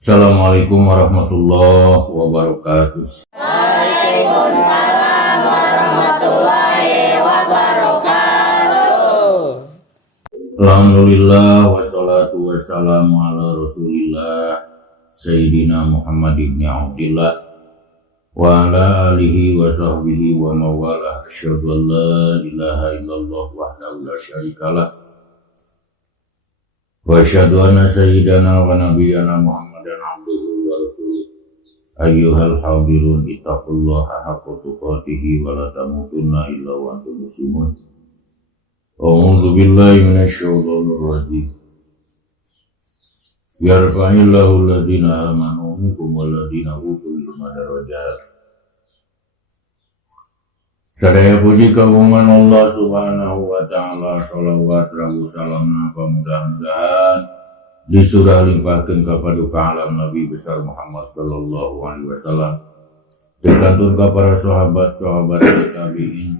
Assalamualaikum warahmatullahi wabarakatuh. Waalaikumsalam warahmatullahi wabarakatuh. Alhamdulillah wassalatu wassalamu ala rasulillah Sayyidina Muhammad ibn Abdillah wa ala alihi wa sahbihi wa mawalah. Asyhadu an la ilaha illallah wahdahu la syarikalah wa asyhadu anna sayyidana wa nabiyyana Muhammadan abduhu wa rasuluh. Ayyuhal hadirun ittaqullaha haqqa tuqatih wa la tamutunna illa wa antum muslimun. A'udzu billahi minasyaitonir rajim. Yarfa'illahu alladziina aamanu minkum walladziina utul ilma darajat. Sadaya puji kagungan Allah Subhanahu wa ta'ala, sholawat rabu salamna mudah-mudahan disurah limpahkan kepada alam Nabi besar Muhammad sallallahu alaihi wasallam, dikantun ke para sahabat-sahabat tabi'in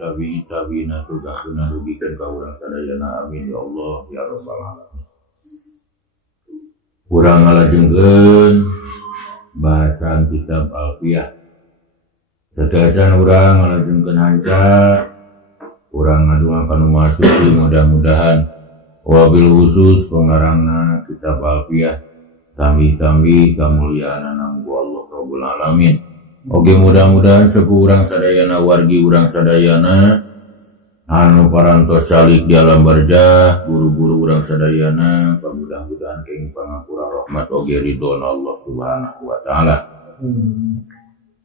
tugas sunnah rugikan ka urang sadayana, amin ya Allah ya rabbal alamin. Urang ngalajengkeun bahasan kitab Alfiyah. Sedajan urang ngalajengkeun hanca, urang ngaduakan umat suci mudah-mudahan wabil khusus pengarangna kitab Alfiyah tambi kamuliaan nanggu Allah Rabbul Alamin. Oke, mudah-mudahan sepuh urang sadayana wargi urang sadayana anu parantos salik di alam barzah, guru-guru urang sadayana mudah-mudahan keing pangapura rahmat oge ridhona Allah Subhanahu wa taala.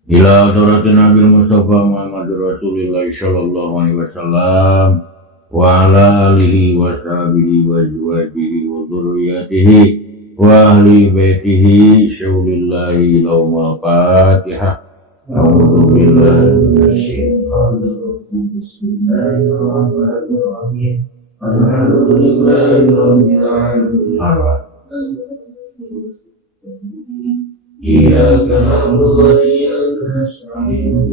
Ila hadratin Nabi Mustafa Muhammadur Rasulillah sallallahu alaihi wasallam wa ala alihi wa sahbihi wa azwajihi wa dzurriyyatihi wa ahli baitihi syaulillahi laumul Fatihah. A'udzu billahi minasyaitonir rajim. Bismillahirrahmanirrahim. Alhamdulillahi rabbil alamin. Iyyaka na'budu wa iyyaka nasta'in.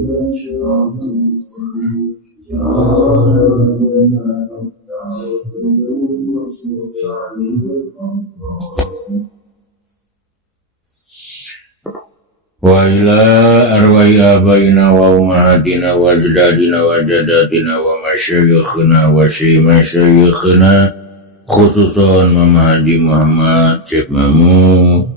Wa ila arwahi abaina wa ummahatina wa ajdadina wa jaddatina wa masyayikhina wa masyayikhina, khususan Mama Haji Muhammad Cep Mamu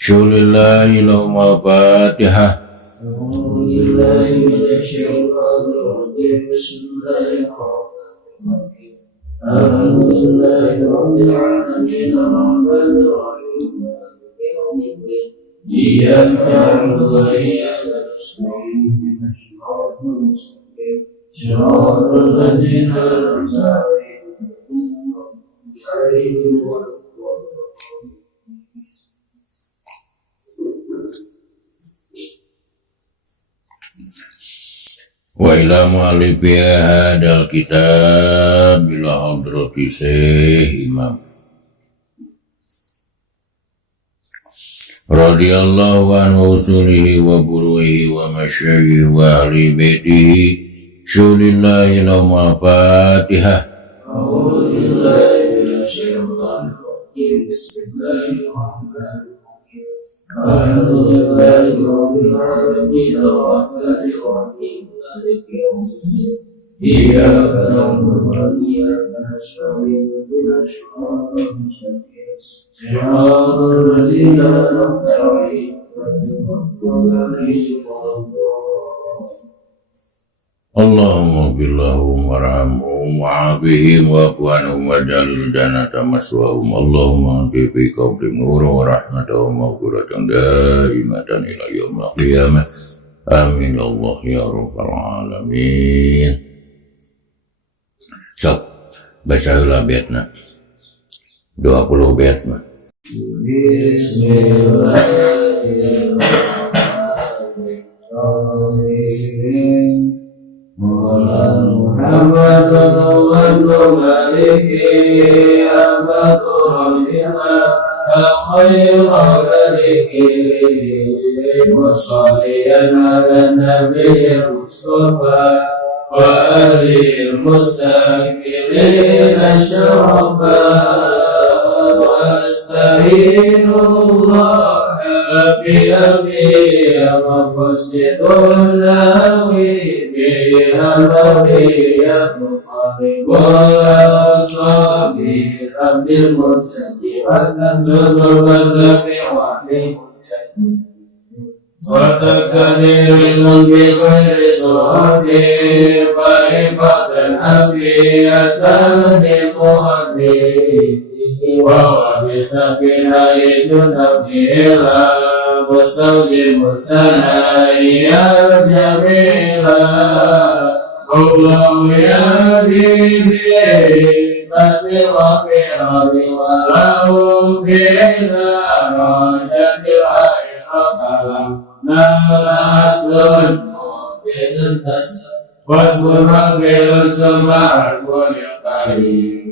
syaulillahi laumul Fatihah. A'udzubillahi minasyaitonir rajim. Bismillahirrahmanirrahim. Alhamdulillahi rabbil alamin arrahmanir rahim maliki yaumiddin. Iyyaka na'budu wa iyyaka nasta'in. Ihdinas siratal mustaqim. Siratal ladzina an'amta 'alaihim ghairil maghdubi. Wa ila mu'allifi hadal kitab bila hadrati Syekh Imam radhiyallahu anhu usulihi wa buruhi wa masyayikhi wa ahli baitihi syaulillahi laumul Fatihah. A'udzu billahi minasyaitonir rajim. Bismillahirrahmanirrahim. Alhamdulillahi rabbil alamin arrahmanir rahim maliki yaumiddin. Iyyaka na'budu wa iyyaka nasta'in. Ihdinas siratal mustaqim. Siratal ladzina an'amta 'alaihim ghairil maghdubi 'alaihim waladdallin. Allahumma billahum warhamhum wa'afihim wa'afwanhum waj'alil jannata maswahum. Allahumma antifi qawli nur wa rahmatan wa maghfiratan daimatan ila yaumil qiyamah. Amin Allah ya rabbal alamin. Sok baca heula baitna 20 bait mah. Bismillahirrahmanirrahim. Muhammad Rasulullah maliki abadu rabbina khairul maliki wa salliyan ala nabiy Mustafa wa alil mustaqirin syaraba wa Astaghfirullah Abi Maqsidun Nawi Bi'alawiyah Muqaribul Sabir Abdil Mujadiwatan Sudur Badami Wahdi Watakanil Mulki Khairi Suhafir Faibatan Afiyatan Muhadi Wa Bisakina Idun Abdila Musawjir Musanaya Jamila Allah ya Bibi Bati wa Firari Walau Bila Rajatil Alam Nalatun Mubinun Tasna Wasbun Maghilun Sumar Kuliqari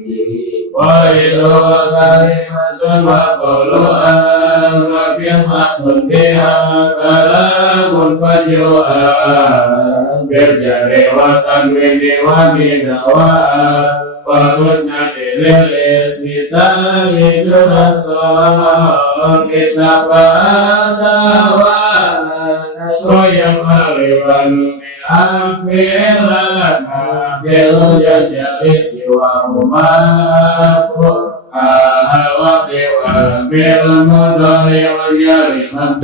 Wa idu Salimatun Wa Qulu'an Wa Biyamatun Biha Kalamun Faju'an Birjari Wa Tanwini Wa Bidawa'an Wa Musnadi Lil Ismi Tani Jurasal Kita Patawa Soyam Aliwan Afilan Afilu Jajali Siwa Umaku Ahawati Wa Bil Mudari Wa Jaliman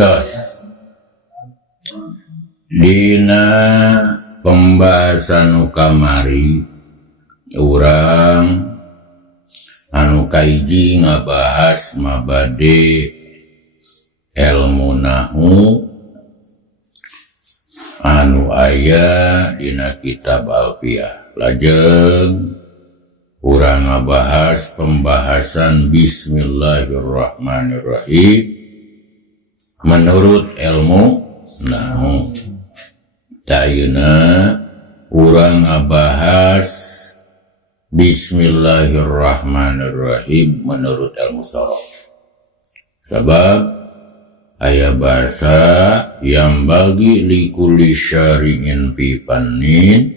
Dina pembahasan kamari urang anu kaiji ngabahas mabade ilmu nahu anu aya dina kitab Alfiyah. Lajeng urang ngabahas pembahasan Bismillahirrahmanirrahim menurut ilmu nahu. Ayeuna urang ngabahas Bismillahirrahmanirrahim menurut ilmu sorof. Sebab aya bahasa yang bagi likulli syari'in fi fannin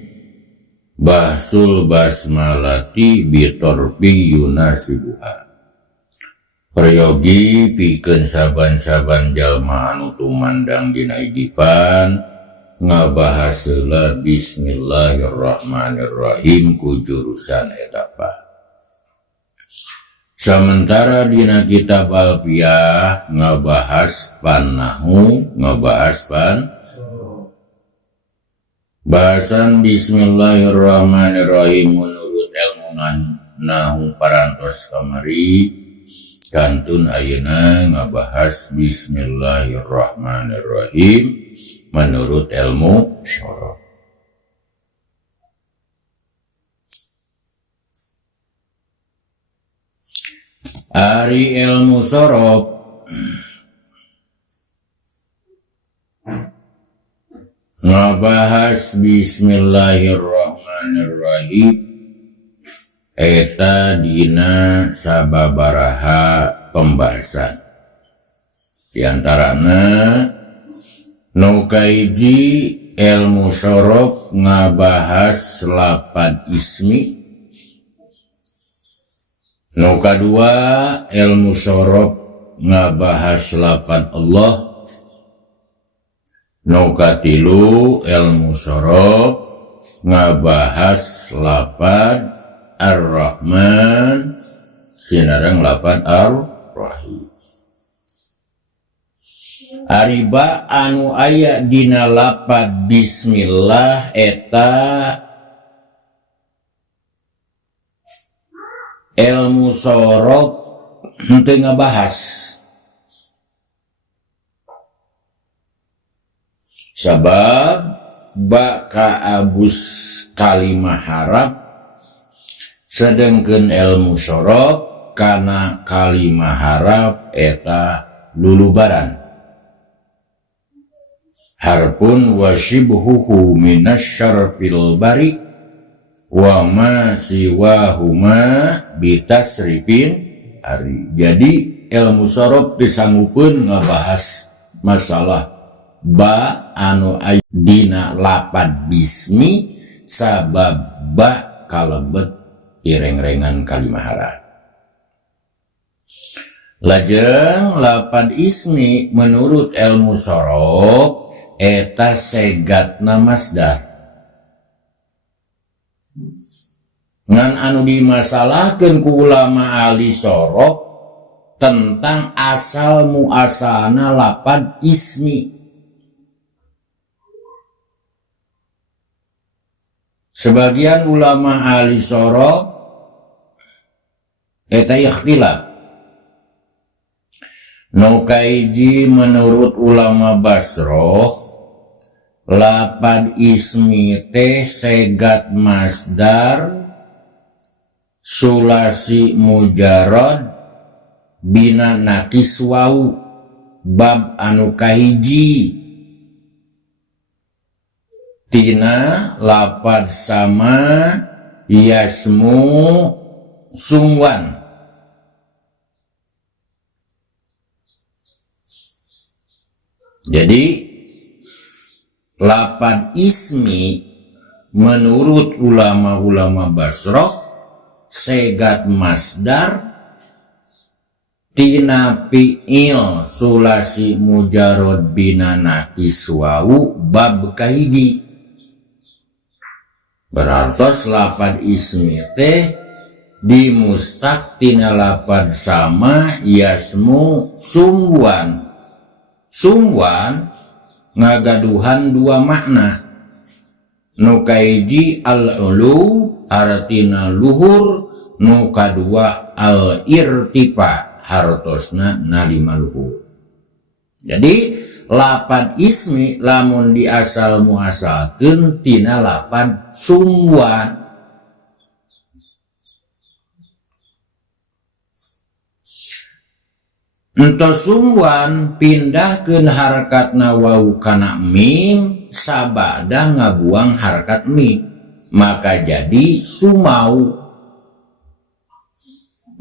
bahsul basmalati bitorpi yunasibuha. Prayogi pikeun saban-saban jalma anu tumandang dina ijipan ngabahas heula Bismillahirrahmanirrahim ku jurusan etapa. Sementara dina kitab Alfiyah ngabahas pan nahu, ngabahas pan bahasan Bismillahirrahmanirrahim menurut ilmu nahu parantos kamari kantun ayeuna ngabahas Bismillahirrahmanirrahim menurut ilmu syaraf. Ari ilmu sorof ngabahas Bismillahirrahmanirrahim eta dina sababaraha pembahasan. Di antarana nu kaiji ilmu sorof ngabahas lapad ismi. Nu kadua ilmu sorof ngabahas lapad Allah. Nu katilu ilmu sorof ngabahas lapad Ar-Rahman sinareng lapad Ar-Rahim. Ariba anu aya dina lapad bismillah eta ilmu sorof henteu ngabahas. Sabab ba ka abus kalimah harap sedengkeun ilmu sorof kana kalimah harap eta lulubaran. Harpun wa shibhuhu minasyarfil bari wa ma siwahuma bitasrifin ari. Jadi ilmu sorof disanggupeun ngabahas masalah ba anu aya dina lapad bismi sabab ba kalebet ireng-rengan kalimah harap. Lajeng lapad ismi menurut ilmu sorok eta segatna masdar. Ngan anu dimasalahkeun ku ulama ahli sorok tentang asal muasalna lapad ismi. Sebagian ulama ahli sorok eta ikhtilaf. Nukaiji menurut ulama Basroh lapad ismi teh segat masdar sulasi mujarad bina nakis wau bab anu kahiji tina lapad sama yasmu sungwan. Jadi lapad ismi menurut ulama-ulama Basroh segat masdar tina fi'il sulasi mujarad bina nakis wau bab kahiji. Berartos lapad ismi teh dimustaq tina lapad sama yasmu sungwan. Sungwan ngagaduhan dua makna. Nukaiji al-ulu artina luhur, nu kadua al-irtifa hartosna nalima luhur. Jadi lapad ismi lamun di asal muasalkeun tina lapad sungwan. Entos sungwan pindahkeun harkatna wau kana mim sabada ngabuang harkat mim, maka jadi sumau.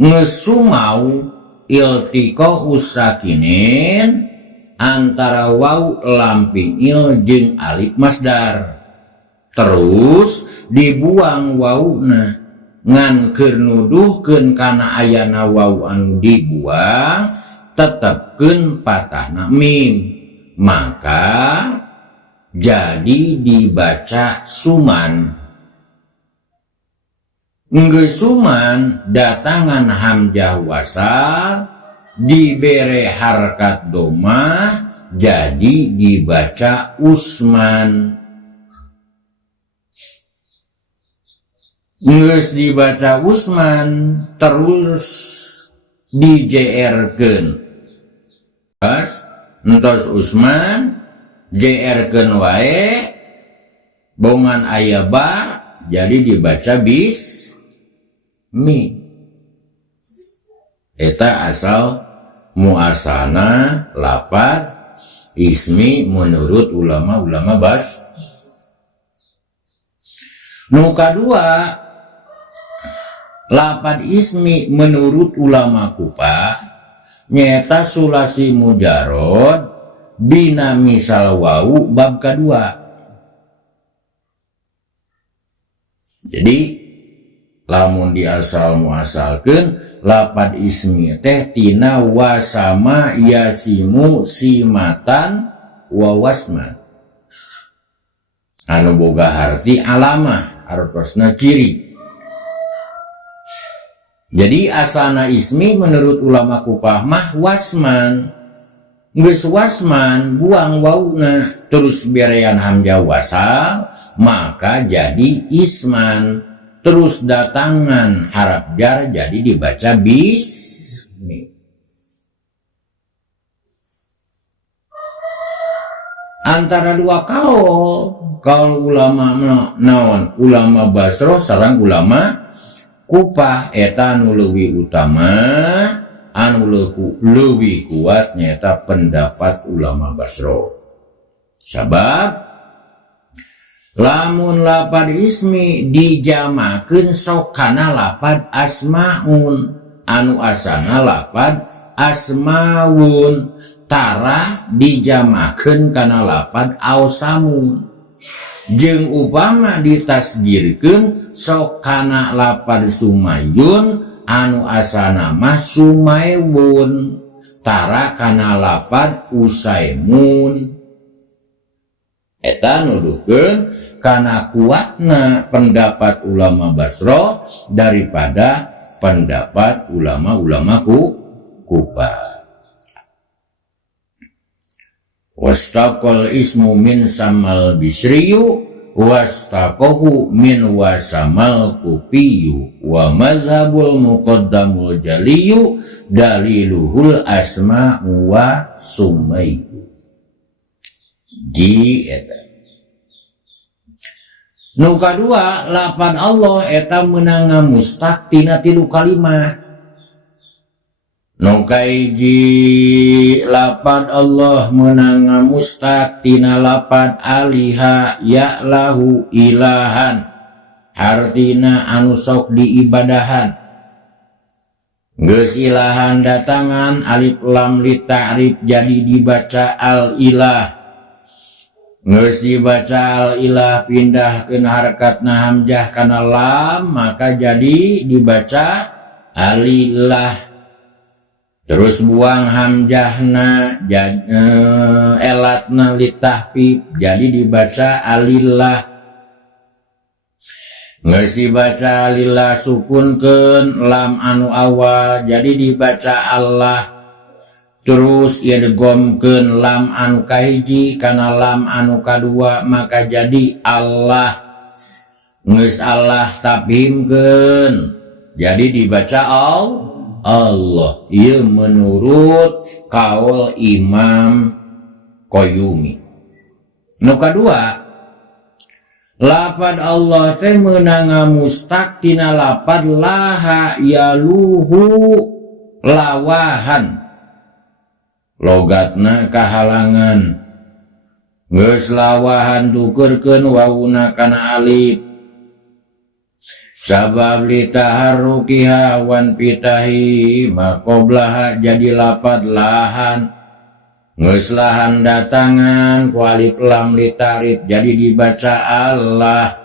Ngesumau iltiqa'u sakinin antara wau lam fi'il jeung alif masdar. Terus dibuang wauna ngan keur nuduhkeun kana ayana wau anu dibuang tetepkeun patahna mim, maka jadi dibaca suman. Geus suman datangan hamzah wasal dibere harkat domah jadi dibaca usman. Geus dibaca usman terus dijerkeun. Entos usman jerkeun wae bongan aya ba jadi dibaca bismi. Eta asal muasalna lapad ismi menurut ulama-ulama Bas. Nu kadua lapad ismi menurut ulama Kufah nyata sulasi mujarod bina misal wau bab kedua. Jadi lamun di asal muasalkeun lapad ismi teh tina wasama yasimu simatan wa wasman anu boga harti alamah hartosna ciri. Jadi asana ismi menurut ulama Kufah mah wasman. Geus wasman buang wauna terus berean hamzah wasal maka jadi isman. Terus datangan harap jar jadi dibaca bismi. Antara dua kaul ulama naon ulama Basroh sareng ulama Kufah eta anu leuwih utama anu leuwih kuat nyata pendapat ulama Basroh. Sabab lamun lapad ismi dijamakeun sok kana lapad asmaun anu asana lapad asmaun tarah dijamakeun kana lapad ausamun. jeung upama ditasgirkeun sok kana lapad sumayun anu asana mah sumaewun tara kana lapad usaimun. Eta nuduhkeun kana kuatna pendapat ulama Basra daripada pendapat ulama-ulama Kufah. Wastaqal ismu min samal bisriyu wastaqahu min wasamal kupiyu wa mazhabul muqaddamul jaliyu daliluhul asma wa sumayyu. Di eta nu kadua lapan Allah eta meunang mustaq tina tilu kalimah. Nu kaiji lapad Allah meunang mustaq tina lapad aliha ya'lahu ilahan artina anu sok diibadahan. Geus ilahan datangan alif lam li ta'rif jadi dibaca al ilah. Geus dibaca al ilah pindahkeun harkatna hamzah kana lam maka jadi dibaca alilah. Terus buang hamzahna elatna litahfif jadi dibaca alillah. Geus dibaca alillah sukunkeun lam anu awal jadi dibaca Allah. Terus idghamkeun lam anu kahiji kana lam anu kadua maka jadi Allah. Geus Allah tafhimkeun jadi dibaca Allah. Ieu menurut kaul Imam Qayyumi. Nu kadua lapad Allah teh meunang mustaq tina lapad laha yaluhu lawahan. Logatna kahalangan. Geus lawahan tukeurkeun wawuna kana alif. Sabab litaharrukiha wan pitahi maqoblaha jadi lapad lahan. Geus lahan datangan ku alif lam litarif jadi dibaca Allah.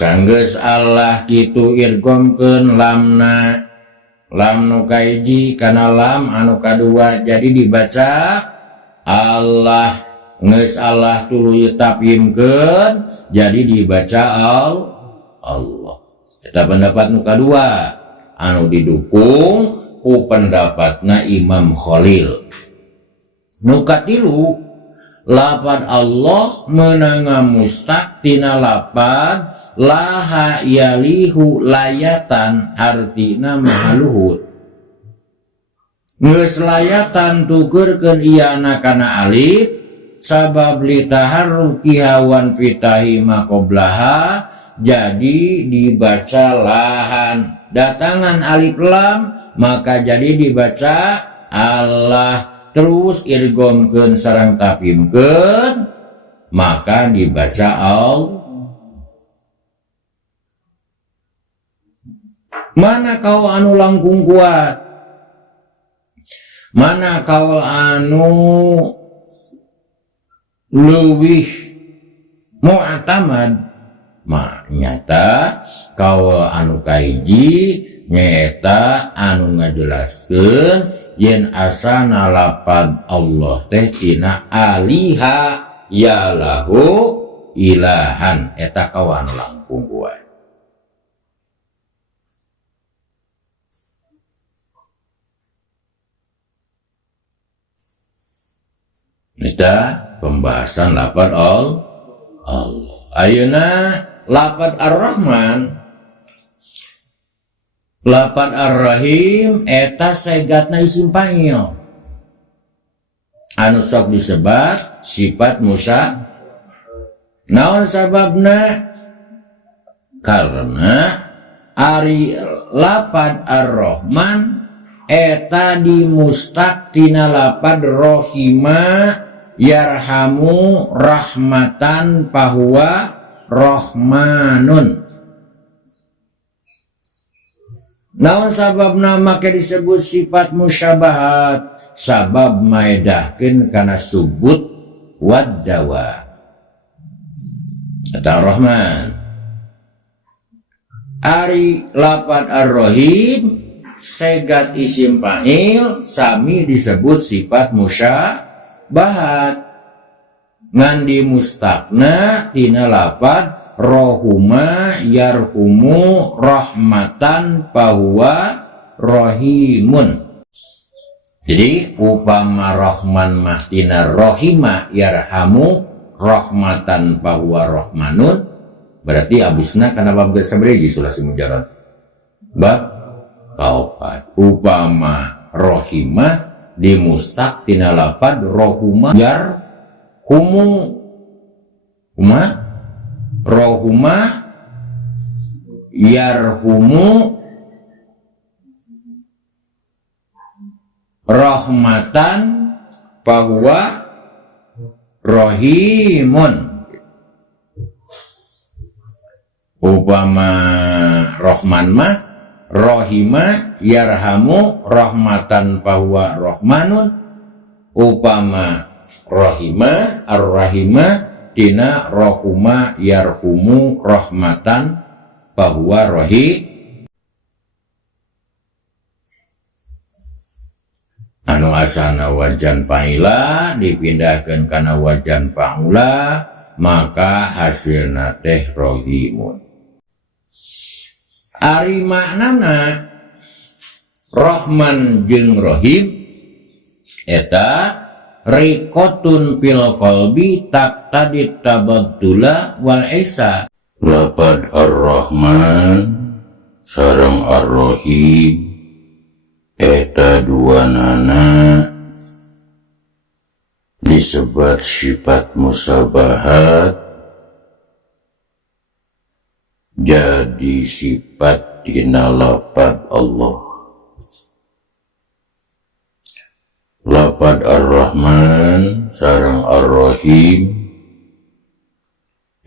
Sanggeus Allah kitu irghamkeun lamna lam nu kahiji kana lam anu kadua jadi dibaca Allah. Geus Allah tuluy tafhimkeun jadi dibaca Allah. Eta pendapat nu kadua anu didukung ku pendapatna Imam Khalil. Nu katilu lapad Allah meunang mustaq tina lapad laha yalihu layatan artina mahaluhut. Geus layatan tukeurkeun iana kana alif sabab litaharrukiha wan fitahi maqoblaha jadi dibaca lahan. Datangan alif lam maka jadi dibaca Allah. Terus irghamkeun sareng tafhimkeun maka dibaca Allah. Mana kaul anu langkung kuat? Mana kaul anu leuwih mu'tamad? Nyata kaul anu kahiji nyata anu ngajelaskeun yen asana lapad Allah teh tina aliha yalahu ilahan. Eta kaul anu langkung kuat. Kita pembahasan lapad Allah. Ayeuna lapad Ar-Rahman, lapad Ar-Rahim eta segatna isim fa'il anu sok disebat sifat musa. Naon sababna? Karena ari lapad Ar-Rahman eta dimustaq tina lapad rohima yarhamu rahmatan fahuwa rahmanun. Naon sababna make disebut sifat musyabahat? Sabab maedahkeun kana subut wad dawa. Eta Rahman. Ari lafad Ar-Rahim segat isim fa'il sami disebut sifat musyabahat. Ngan di mustaqna tina lafad rohuma yarhumu rahmatan fahuwa rahimun. Jadi upama Rahman mah tina rohima yarhamu rahmatan fahuwa rahmanun, berarti abusna kana bab sabreji sulasi mujarrad. Bab kaopat. Upama rohimah di mustaq tina lafad rohuma yarhumu rohuma yarhumu rahmatan fahuwa rahimun. Upama Rahman mah rohima yarhamu rahmatan fahuwa rahmanun. Upama rohima ar-rahima tina rohuma yarhumu rahmatan fahuwa rahimun. Anu asana wajan paila dipindahkan kana wajan paula, maka hasilna teh rohimun. Ari maknana Rahman jeung Rahim eta riqatun fil qalbi taqtadi tabaddula wal isa. Lafad Ar-Rahman sareng Ar-Rahim eta dua nana disebut sifat musabahat, jadi sifat dina lafad Allah. Lafad Ar-Rahman sareng Ar-Rahim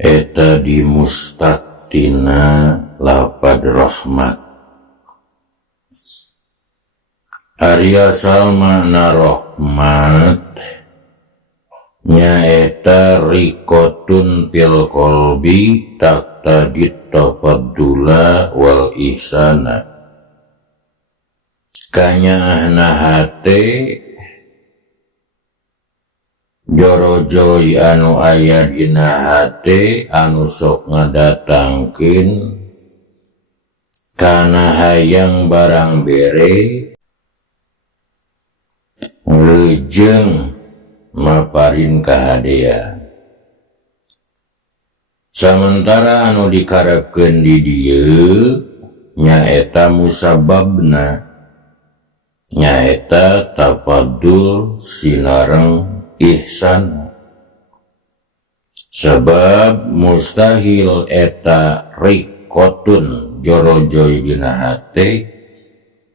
eta dimustaq tina lafad rahmat. Ari asal makna rahmat nyaeta riqatun fil qalbi taqtadit tafaddula wal ihsana. Kanyahna hate jorojoy anu aya dina hate anu sok ngadatangkeun kana hayang barang bere lejeng maparin kahadean. Sementara anu dikarepkeun di dieu nyaeta musababna, nyaeta tafaddul sinareng ihsan. Sebab mustahil eta riqatun jorojoy dina hate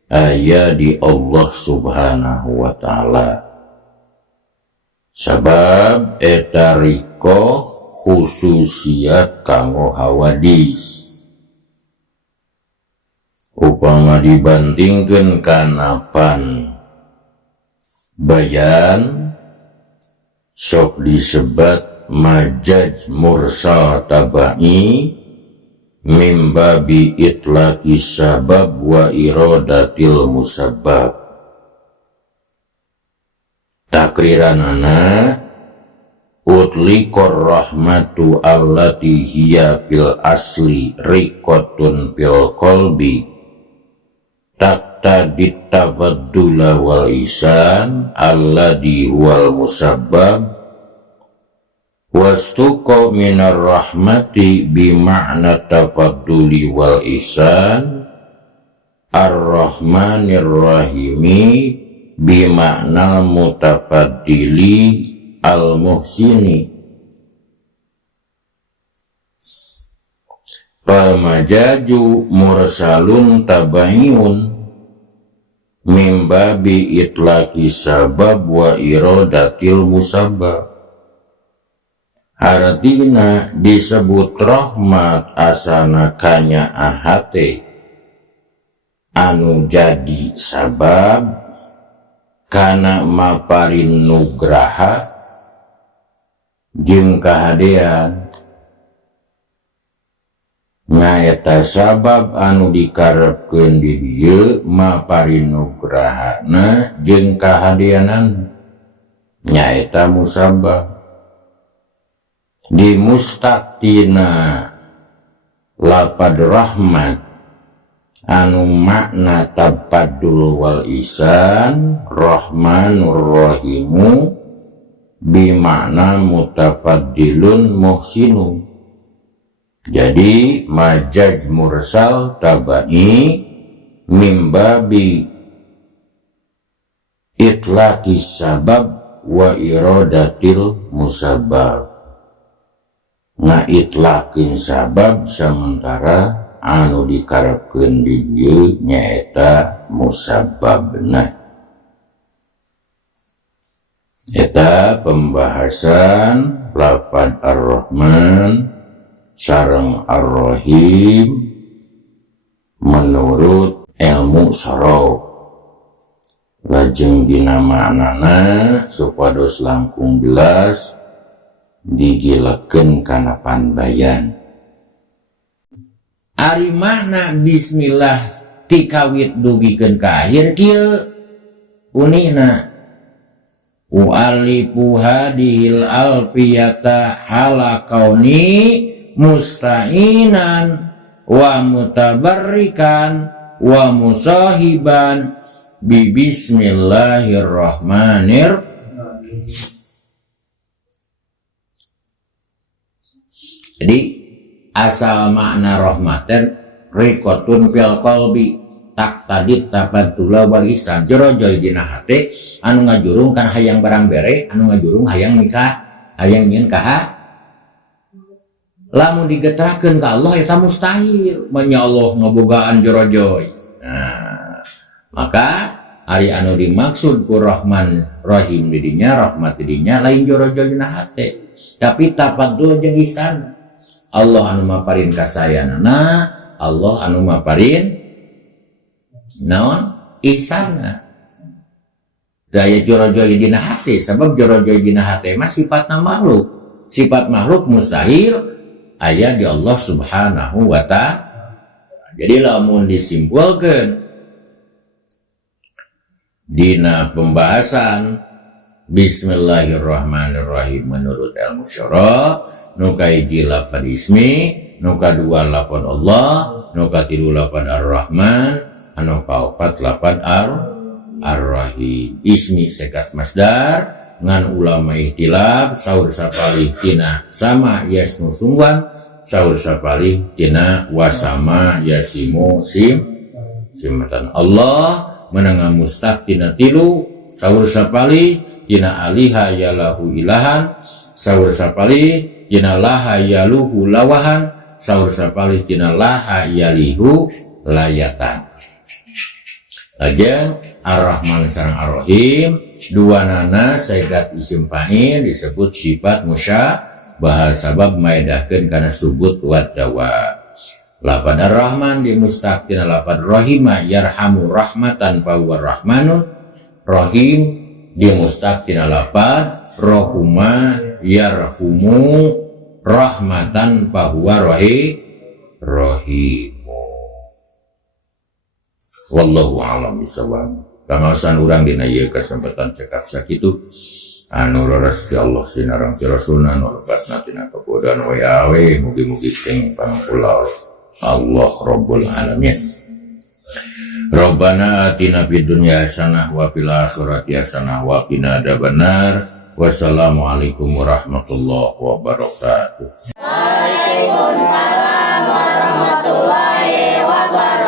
aya di Allah subhanahu wa ta'ala. Sabab eta riko khususiat kanggo hawadis. Upama dibandingkeun kana pan bayan sok disebat majaz mursal tabai mimbabi itlaqi sabab wa iradatil musabbab. Takriranana utliqor rahmatu allati hiya bil asli riqatun fil qalbi taqtadit tafaddula wal ihsan alladhi huwal musabbab wastuqa minar rahmati bima'na tafadduli wal ihsan ar-rahmanir rahimi bima'na mutafaddili al-muhsini. Pamajaju mursalun tabayun mimbabi itlaqi sabab wa iradatil musabbab. Artina disebut rahmat asana kanya ahate anu jadi sabab kana maparin nugraha jeung kahadean. Eta sabab anu dikarepkeun di dieu maparinugrahana jeung kahadianan nyaeta musabah. Di mustaktina lapad rahmat anu makna tapaddul wal isan rahmanur rahimu bimakna mutapaddilun muhsinu. Jadi majaz mursal tabai mimbabi itlaqis sabab wa iradatil musabab. Ngaitlaqin sabab sementara anu dikarepkeun di dieu nyaeta musababna. Eta pembahasan lafaz Ar-Rahman sareng Ar-Rahim menurut ilmu saraf. Lajeng dina maknana supados langkung jelas digilekeun kana panbayan. Ari makna bismillah tikawit dugikeun ka akhir kieu unina u'alifu hadhil alfiyata hala kauni musta'inan wa mutabarrikan wa musahiban bi bismillahirrahmanirrahim. Jadi asal makna rahmatan rikotun fil qalbi tak tadit tapantula wal isan jorojoy dina hate anu ngajurung kan hayang barang bere anu ngajurung hayang nikah hayang nyeun kaha lamun digetahkeun ka Allah eta mustahil manya Allah ngabogaan jorojoy. Nah, maka ari anu dimaksud ku Rahman Rahim didinya rahmat didinya lain jorojoy dina hate tapi tapaddul jeung isan. Allah anu maparin kasayanana, Allah anu maparin naon ihsanna. Daya jorojoy dina hate sabab jorojoy dina hate mah sifatna makhluk. Sifat makhluk mustahil aya di Allah Subhanahu wa ta'ala. Jadi lamun disimpulkeun dina pembahasan Bismillahirrahmanirrahim menurut ilmu syara nuka hiji lafad ismi, nuka dua lafad Allah, nuka tilu lafad ar-Rahman, nuka opat lafad ar-Rahim. Ismi sekat masdar ngan ulama ihtilaf saur sapalih tina sama yasmu sungwan saur sapalih tina wasama yasimu simatan. Allah menengah mustaq tina tilu saur sapalih tina aliha yalahu ilahan saur sapalih tina laha yaluhu lawahan saur sapalih tina laha yalihu layatan. Lajeng Ar-Rahman sareng Ar-Rahim dua nana segat isim fa'il disebut sifat musyabah sabab maedahkeun kana subut wa jawab. Lafad Ar-Rahman di mustaq tina lafad rahimah yarhamu rahmatan fa huwa rahmanun. Rahim di mustaq tina lafad rahuma yarhumu rahmatan fa huwa rahimu. Wallahu a'lam bishawab. Kangasan urang dina ieu kesempatan cekap sakitu anu rezeki Allah sinareng ti Rasulna anu lebatna tina kabodan we awe mugi-mugi teng pangkula Allah Rabbul Alamin. Rabbana atina fid dunya hasanah wa fil akhirati hasanah wa qina adzabannar. Wassalamualaikum warahmatullahi wabarakatuh. Waalaikumsalam warahmatullahi wabarakatuh.